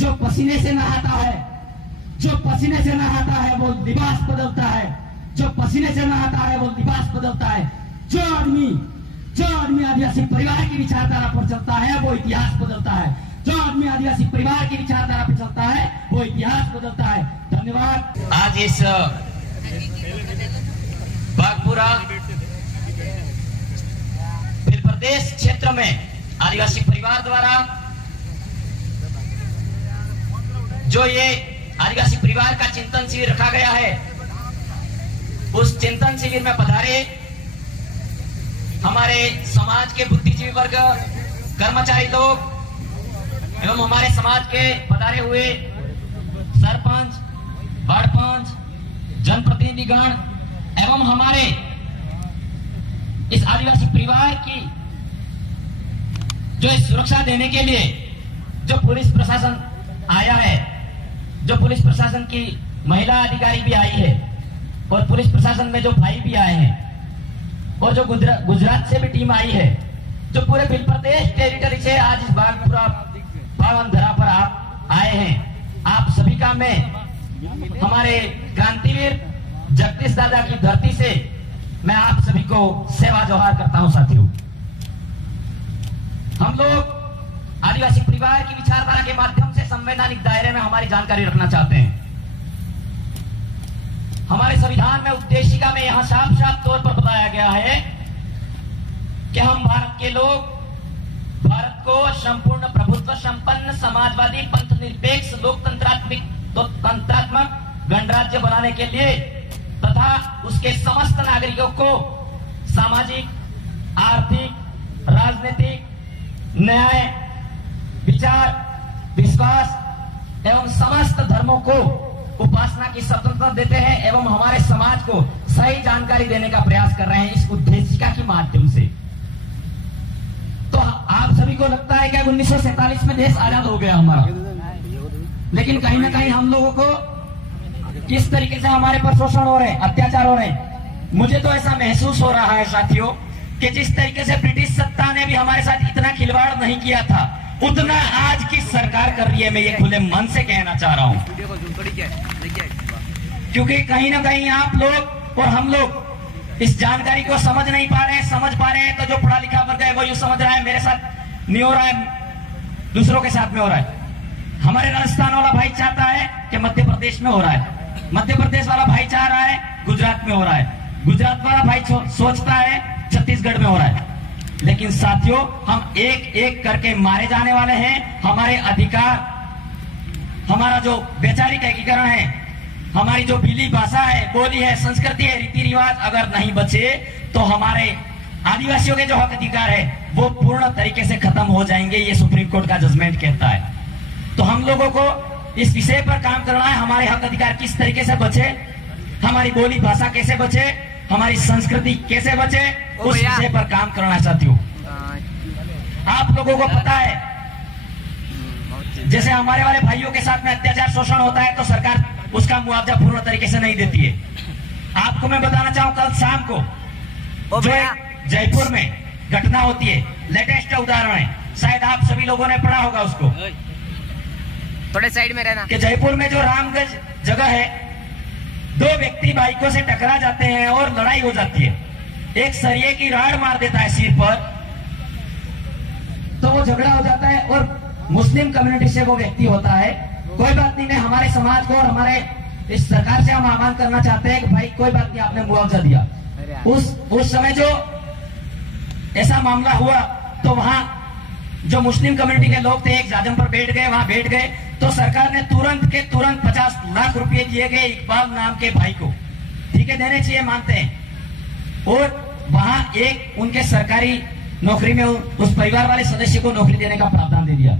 जो पसीने से नहाता है, जो पसीने से नहाता है वो लिबास बदलता है, जो पसीने से नहाता है वो लिबास बदलता है। जो आदमी आदिवासी परिवार की विचारधारा पर चलता है वो इतिहास बदलता है। जो आदमी आदिवासी परिवार की विचारधारा पर चलता है वो इतिहास बदलता है। धन्यवाद। आज इस बागपुरा फिर प्रदेश क्षेत्र में आदिवासी परिवार द्वारा जो ये आदिवासी परिवार का चिंतन शिविर रखा गया है, उस चिंतन शिविर में पधारे हमारे समाज के बुद्धिजीवी वर्ग, कर्मचारी लोग एवं हमारे समाज के पधारे हुए सरपंच, वार्ड पंच, जनप्रतिनिधिगण एवं हमारे इस आदिवासी परिवार की जो सुरक्षा देने के लिए जो पुलिस प्रशासन आया है, जो पुलिस प्रशासन की महिला अधिकारी भी आई है और पुलिस प्रशासन में जो भाई भी आए हैं और जो गुजरात से भी टीम आई है, जो पूरे बिल प्रदेश टेरिटरी से आज इस बागपुरा पावन धरा पर आप आए हैं। आप सभी का मैं हमारे क्रांतिवीर जगदीश दादा की धरती से मैं आप सभी को सेवा जोहार करता हूं। साथियों, हम लोग आदिवासी परिवार की विचारधारा के माध्यम से संवैधानिक दायरे में हमारी जानकारी रखना चाहते हैं। हमारे संविधान में उद्देशिका में यहां साफ साफ तौर पर बताया गया है कि हम भारत के लोग भारत को संपूर्ण प्रभुत्व संपन्न समाजवादी पंथ निरपेक्ष लोकतंत्रात्मक गणराज्य बनाने के लिए तथा उसके समस्त नागरिकों को सामाजिक, आर्थिक, राजनीतिक, न्याय, विचार, विश्वास एवं समस्त धर्मों को उपासना की स्वतंत्रता देते हैं एवं हमारे समाज को सही जानकारी देने का प्रयास कर रहे हैं इस उद्देशिका के माध्यम से। तो आप सभी को लगता है कि 1947 में देश आजाद हो गया हमारा, लेकिन कहीं ना कहीं हम लोगों को किस तरीके से हमारे पर शोषण हो रहे हैं, अत्याचार हो रहे हैं। मुझे तो ऐसा महसूस हो रहा है साथियों कि जिस तरीके से ब्रिटिश सत्ता ने भी हमारे साथ इतना खिलवाड़ नहीं किया था, उतना आज की सरकार कर रही है। मैं ये खुले मन से कहना चाह रहा हूं, क्योंकि कहीं ना कहीं आप लोग और हम लोग इस जानकारी को समझ नहीं पा रहे हैं। समझ पा रहे हैं तो जो पढ़ा लिखा वर्ग है वो यूं समझ रहा है मेरे साथ नहीं हो रहा है, दूसरों के साथ में हो रहा है। हमारे राजस्थान वाला भाई चाहता है कि मध्य प्रदेश में हो रहा है, मध्य प्रदेश वाला भाई चाह रहा है गुजरात में हो रहा है, गुजरात वाला भाई सोचता है छत्तीसगढ़ में हो रहा है। लेकिन साथियों, हम एक एक करके मारे जाने वाले हैं। हमारे अधिकार, हमारा जो वैचारिक एकीकरण है, हमारी जो पीली भाषा है, बोली है, संस्कृति है, रीति रिवाज अगर नहीं बचे तो हमारे आदिवासियों के जो हक अधिकार है वो पूर्ण तरीके से खत्म हो जाएंगे। ये सुप्रीम कोर्ट का जजमेंट कहता है। तो हम लोगों को इस विषय पर काम करना है। हमारे हक अधिकार किस तरीके से बचे, हमारी बोली भाषा कैसे बचे, हमारी संस्कृति कैसे बचे, उस विषय पर काम करना चाहती हूँ। आप लोगों को पता है, जैसे हमारे वाले भाइयों के साथ में अत्याचार शोषण होता है तो सरकार उसका मुआवजा पूर्ण तरीके से नहीं देती है। आपको मैं बताना चाहूँ, कल शाम को जो जयपुर में घटना होती है, लेटेस्ट उदाहरण है, शायद आप सभी लोगों ने पढ़ा होगा उसको, थोड़े साइड में रहना, कि जयपुर में जो रामगंज जगह है, दो व्यक्ति बाइकों से टकरा जाते हैं और लड़ाई हो जाती है। एक सरिये की राड़ मार देता है सिर पर, तो वो झगड़ा हो जाता है और मुस्लिम कम्युनिटी से वो व्यक्ति होता है। कोई बात नहीं, मैं हमारे समाज को और हमारे इस सरकार से हम आह्वान करना चाहते हैं कि भाई कोई बात नहीं, आपने मुआवजा दिया। उस समय जो ऐसा मामला हुआ तो वहां जो मुस्लिम कम्युनिटी के लोग थे एक जाजम पर बैठ गए, वहां बैठ गए तो सरकार ने तुरंत के तुरंत 50 लाख रुपए दिए गए इकबाल नाम के भाई को। ठीक है, देने चाहिए, मानते हैं। और वहां एक उनके सरकारी नौकरी में उस परिवार वाले सदस्य को नौकरी देने का प्रावधान दे दिया।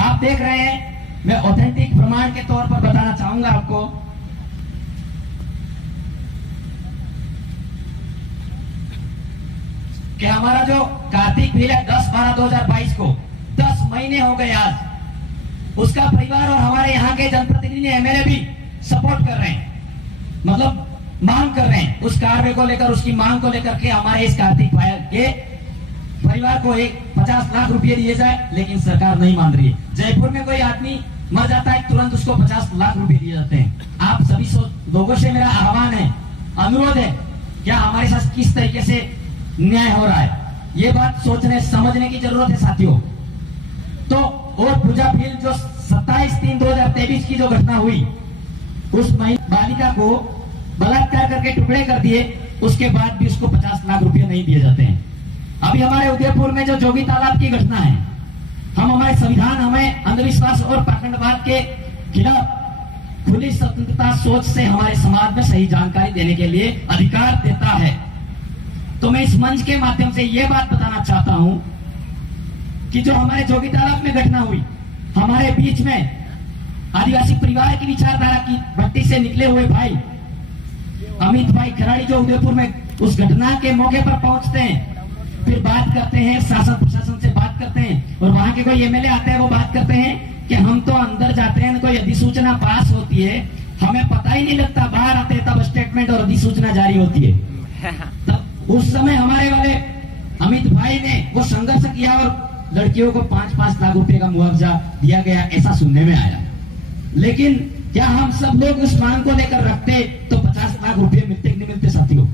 आप देख रहे हैं, मैं ऑथेंटिक प्रमाण के तौर पर बताना चाहूंगा आपको कि हमारा जो कार्तिक बिल है 10/12/2022 को 10 महीने हो गए आज, उसका परिवार और हमारे यहाँ के जनप्रतिनिधि एमएलए भी सपोर्ट कर रहे हैं, मतलब मांग कर रहे हैं उस कार्य को लेकर, उसकी मांग को लेकर के हमारे इस कार्तिक भाई के परिवार को एक 50 लाख रुपए दिए जाए, लेकिन सरकार नहीं मान रही है। जयपुर में कोई आदमी मर जाता है, तुरंत उसको 50 लाख रुपए दिए जाते हैं। आप सभी लोगों से मेरा आह्वान है, अनुरोध है, क्या हमारे साथ किस तरीके से न्याय हो रहा है, ये बात सोचने समझने की जरूरत है साथियों। तो वो पूजा फील जो 27/3/2023 की जो घटना हुई, उस बालिका को बलात्कार करके टुकड़े कर दिए, उसके बाद भी उसको 50 लाख रुपए नहीं दिए जाते हैं। अभी हमारे उदयपुर में जो जोगी तालाब की घटना है, हम हमारे संविधान हमें अंधविश्वास और पाखंडवाद के खिलाफ खुली स्वतंत्रता सोच से हमारे समाज में सही जानकारी देने के लिए अधिकार देता है। तो मैं इस मंच के माध्यम से यह बात बताना चाहता हूं कि जो हमारे जोगी तालाब में घटना हुई, हमारे बीच में आदिवासी परिवार की विचारधारा की भट्टी से निकले हुए भाई अमित भाई खराड़ी, जो उदयपुर में उस घटना के मौके पर पहुंचते हैं, फिर बात करते हैं, शासन प्रशासन से बात करते हैं, और वहां के कोई एमएलए आते हैं, वो बात करते हैं कि हम तो अंदर जाते हैं, कोई अधिसूचना पास होती है, हमें पता ही नहीं लगता, बाहर आते हैं तब स्टेटमेंट और अधिसूचना जारी होती है। तब उस समय हमारे वाले अमित भाई ने वो संघर्ष किया और लड़कियों को 5-5 लाख रुपए का मुआवजा दिया गया, ऐसा सुनने में आया। लेकिन क्या हम सब लोग उस मांग को लेकर रखते तो 50 लाख रुपए मिलते कि नहीं मिलते साथियों?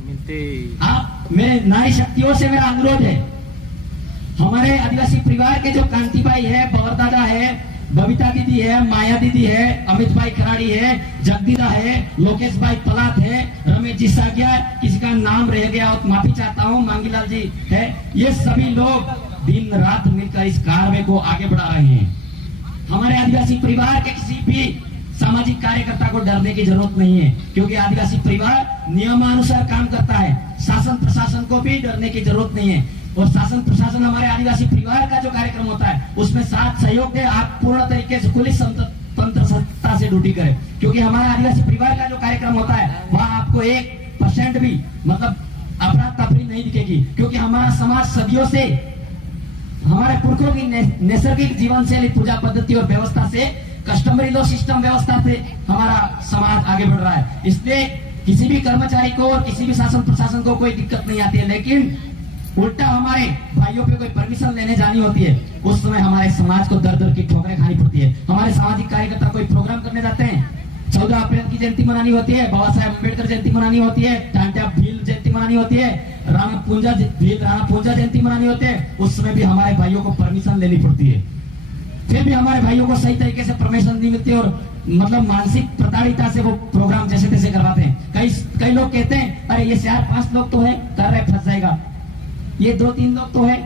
आप मेरे नारी शक्तियों से मेरा अनुरोध है, हमारे आदिवासी परिवार के जो कांति भाई है, बवर दादा है, बबीता दीदी है, माया दीदी है, अमित भाई खराड़ी है, जगदीदा है, लोकेश भाई पलात है, रमेश जी सागिया, किसी का नाम रह गया और माफी चाहता हूँ, मांगीलाल जी है, ये सभी लोग दिन रात मिलकर इस कार्य को आगे बढ़ा रहे हैं। हमारे आदिवासी परिवार के किसी भी सामाजिक कार्यकर्ता को डरने की जरूरत नहीं है, क्योंकि आदिवासी परिवार नियमानुसार काम करता है। शासन प्रशासन को भी डरने की जरूरत नहीं है, और शासन प्रशासन हमारे आदिवासी परिवार का जो कार्यक्रम होता है उसमें साथ सहयोग दे, आप पूर्ण तरीके से खुली तंत्रता से ड्यूटी करें, क्योंकि हमारा आदिवासी परिवार का जो कार्यक्रम होता है वहाँ आपको 1% भी मतलब अफरा तफरी नहीं दिखेगी, क्योंकि हमारा समाज सदियों से हमारे पुरखों की नैसर्गिक जीवन शैली, पूजा पद्धति और व्यवस्था से, कस्टमरी लॉ सिस्टम व्यवस्था से हमारा समाज आगे बढ़ रहा है। इसलिए किसी भी कर्मचारी को और किसी भी शासन प्रशासन को कोई दिक्कत नहीं आती है, लेकिन उल्टा हमारे भाइयों पे कोई परमिशन लेने जानी होती है, उस समय हमारे समाज को दर दर की ठोकरें खानी पड़ती है। हमारे सामाजिक कार्यकर्ता कोई प्रोग्राम करने जाते हैं, 14 अप्रैल की जयंती मनानी होती है, बाबा साहेब अम्बेडकर जयंती मनानी होती है, टांट्या भील जयंती मनानी होती है, राणा पूंजा जयंती मनानी होती है, उस समय भी हमारे भाइयों को परमिशन लेनी पड़ती है। फिर भी हमारे भाइयों को सही तरीके से परमिशन नहीं मिलती और मतलब मानसिक प्रताड़िता से वो प्रोग्राम जैसे तैसे करवाते हैं। कई लोग कहते हैं अरे ये 4-5 लोग तो है, कर रहे फंस जाएगा, ये 2-3 लोग तो है।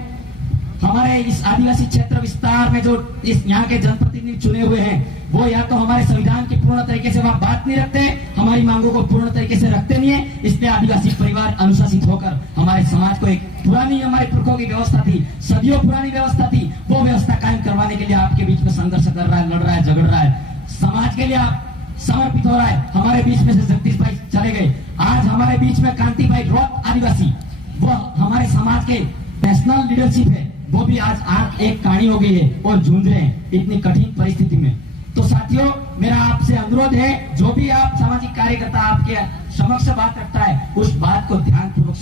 हमारे इस आदिवासी क्षेत्र विस्तार में जो इस यहाँ के जनप्रतिनिधि चुने हुए हैं, वो या तो हमारे संविधान की पूर्ण तरीके से वहाँ बात नहीं रखते, हमारी मांगों को पूर्ण तरीके से रखते नहीं है। इसलिए आदिवासी परिवार अनुशासित होकर हमारे समाज को एक पुरानी हमारे पुरखों की व्यवस्था थी, सदियों पुरानी व्यवस्था थी, वो व्यवस्था कायम करवाने के लिए आपके बीच में संघर्ष कर रहा है, लड़ रहा है, झगड़ रहा है, समाज के लिए आप समर्पित हो रहा है। हमारे बीच में से जगदीश भाई चले गए, आज हमारे बीच में कांति भाई रॉक आदिवासी, वो हमारे समाज के नेशनल लीडरशिप है, वो भी आज एक कहानी हो गई है और जूझ रहे हैं इतनी कठिन परिस्थिति में। तो साथियों, मेरा आपसे अनुरोध है, जो भी आप सामाजिक कार्यकर्ता आपके समक्ष बात रखता है, उस बात को ध्यानपूर्वक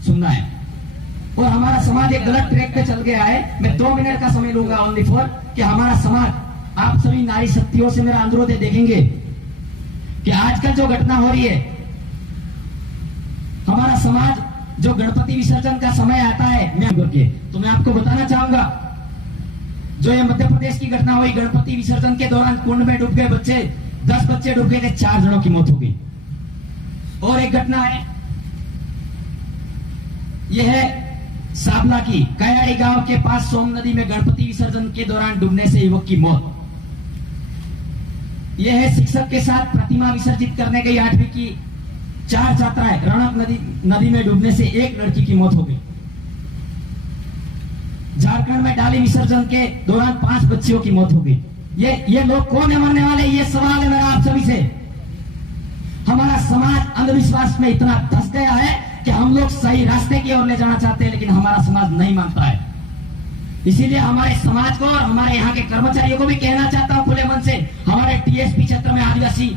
सुनना है। और हमारा समाज एक गलत ट्रैक पे चल गया है। मैं 2 मिनट का समय लूंगा ओनली फॉर कि हमारा समाज, आप सभी नारी शक्तियों से मेरा अनुरोध है, देखेंगे कि आजकल जो घटना हो रही है, हमारा समाज जो गणपति विसर्जन का समय आता है मैं करके, तो मैं आपको बताना चाहूंगा, जो ये मध्य प्रदेश की घटना हुई, गणपति विसर्जन के दौरान कुंड में डूब गए बच्चे, 10 बच्चे डूब गए थे, 4 जनों की मौत हो गई। और एक घटना है, यह है साबला की कयाड़ी गांव के पास सोम नदी में गणपति विसर्जन के दौरान डूबने से युवक की मौत। यह है शिक्षक के साथ प्रतिमा विसर्जित करने गई 8वीं की 4 छात्राएं, रणक नदी में डूबने से 1 लड़की की मौत हो गई। झारखंड में डाली विसर्जन के दौरान 5 बच्चियों की मौत हो गई। ये लोग कौन है मरने वाले? ये सवाल है मेरा आप सभी से। हमारा समाज अंधविश्वास में इतना धंस गया है कि हम लोग सही रास्ते की ओर ले जाना चाहते हैं, लेकिन हमारा समाज नहीं मानता है। इसीलिए हमारे समाज को और हमारे यहाँ के कर्मचारियों को भी कहना चाहता हूँ खुले मन से, हमारे टीएसपी क्षेत्र में आदिवासी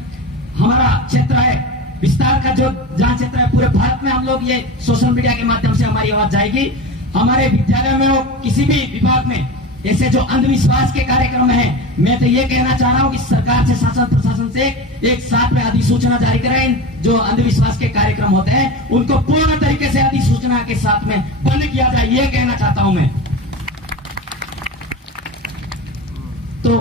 हमारा क्षेत्र है, विस्तार का जो जहाँ क्षेत्र है, पूरे भारत में हम लोग ये सोशल मीडिया के माध्यम से हमारी आवाज जाएगी। हमारे विद्यालय में हो, किसी भी विभाग में ऐसे जो अंधविश्वास के कार्यक्रम हैं, मैं तो ये कहना चाह रहा हूं कि सरकार से, शासन प्रशासन से एक साथ में अधिसूचना जारी करें। जो अंधविश्वास के कार्यक्रम होते हैं उनको पूर्ण तरीके से अधिसूचना के साथ में बंद किया जाए, ये कहना चाहता हूं मैं। तो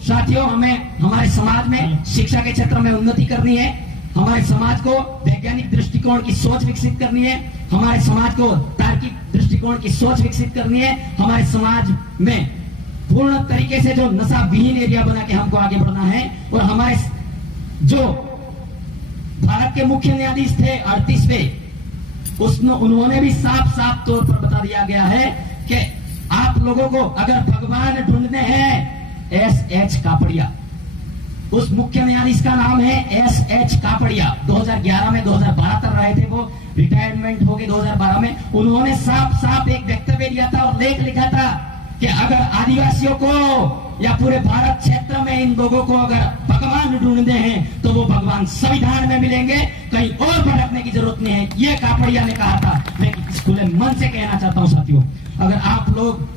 साथियों, हमें हमारे समाज में शिक्षा के क्षेत्र में उन्नति करनी है, हमारे समाज को वैज्ञानिक दृष्टिकोण की सोच विकसित करनी है, हमारे समाज को तार्किक दृष्टिकोण की सोच विकसित करनी है, हमारे समाज में पूर्ण तरीके से जो नशा विहीन एरिया बना के हमको आगे बढ़ना है। और हमारे जो भारत के मुख्य न्यायाधीश थे 38वें, उन्होंने भी साफ साफ तौर पर बता दिया गया है कि आप लोगों को अगर भगवान ढूंढने हैं, S.H. कापड़िया, उस मुख्य न्यायाधीश का नाम है S.H. कापड़िया। 2011 में 2012 तक रहे थे वो, रिटायरमेंट हो गए 2012 में। उन्होंने साफ साफ एक वक्तव्य दिया था और लेख लिखा था कि अगर आदिवासियों को या पूरे भारत क्षेत्र में इन लोगों को अगर भगवान ढूंढते हैं तो वो भगवान संविधान में मिलेंगे, कहीं और भटकने की जरूरत नहीं है, ये कापड़िया ने कहा था। मैं इस खुले मन से कहना चाहता हूं साथियों, अगर आप लोग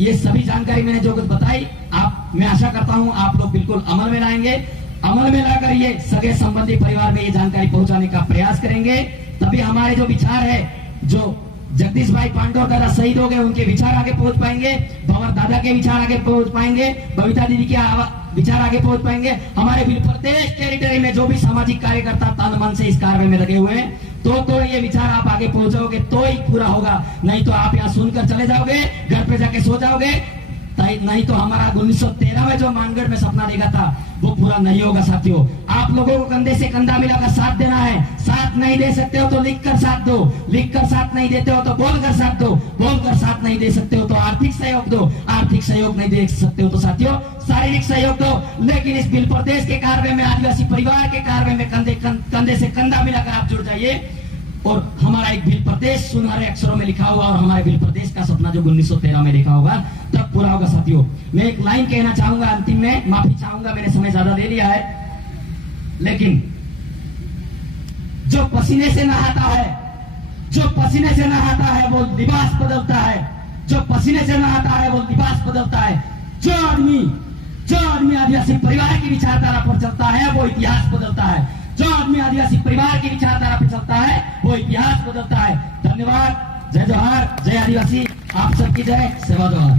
ये सभी जानकारी मैंने जो कुछ बताई, मैं आशा करता हूं आप लोग बिल्कुल अमल में लाएंगे, अमल में लाकर ये सगे संबंधी परिवार में ये जानकारी पहुंचाने का प्रयास करेंगे। तभी हमारे जो विचार है, जो जगदीश भाई पांडव दादा शहीद हो गए, उनके विचार आगे पहुंच पाएंगे, भंवर दादा के विचार आगे पहुंच पाएंगे, बबीता दीदी के विचार आगे पहुंच पाएंगे। हमारे भी प्रदेश टेरिटरी में जो भी सामाजिक कार्यकर्ता तन मन से इस कार्य में लगे हुए हैं, तो ये विचार आप आगे पहुंचाओगे तो ही पूरा होगा, नहीं तो आप यहाँ सुनकर चले जाओगे, घर पे जाके सो जाओगे, नहीं तो हमारा 1913 में जो मानगढ़ में सपना देखा था वो पूरा नहीं होगा। साथियों, आप लोगों को कंधे से कंधा मिलाकर साथ देना है। साथ नहीं दे सकते हो तो लिखकर साथ दो, लिखकर साथ नहीं देते हो तो बोलकर साथ दो, बोलकर साथ नहीं दे सकते हो तो आर्थिक सहयोग दो, आर्थिक सहयोग नहीं दे सकते हो तो साथियों शारीरिक सहयोग दो। लेकिन इस बिल प्रदेश के कार्य में, आदिवासी परिवार के कार्य में कंधे से कंधा मिलाकर आप जुड़ जाइए और हमारा एक बिल प्रदेश सुनहरे अक्षरों में लिखा होगा और हमारे बिल प्रदेश का सपना जो 1913 में लिखा होगा तब पूरा होगा। साथियों, मैं एक लाइन कहना चाहूंगा अंतिम में, माफी चाहूंगा मैंने समय ज्यादा ले लिया है, लेकिन जो पसीने से नहाता है, जो पसीने से नहाता है वो लिबास बदलता है, जो पसीने से नहाता है वो लिबास बदलता है। जो आदमी आदिवासी परिवार की विचारधारा पर चलता है वो इतिहास बदलता है, जो आदमी आदिवासी परिवार की विचारधारा पर चलता है वो इतिहास बदलता है। धन्यवाद। जय जोहार, जय आदिवासी, आप सबकी जय, सेवा जोहार।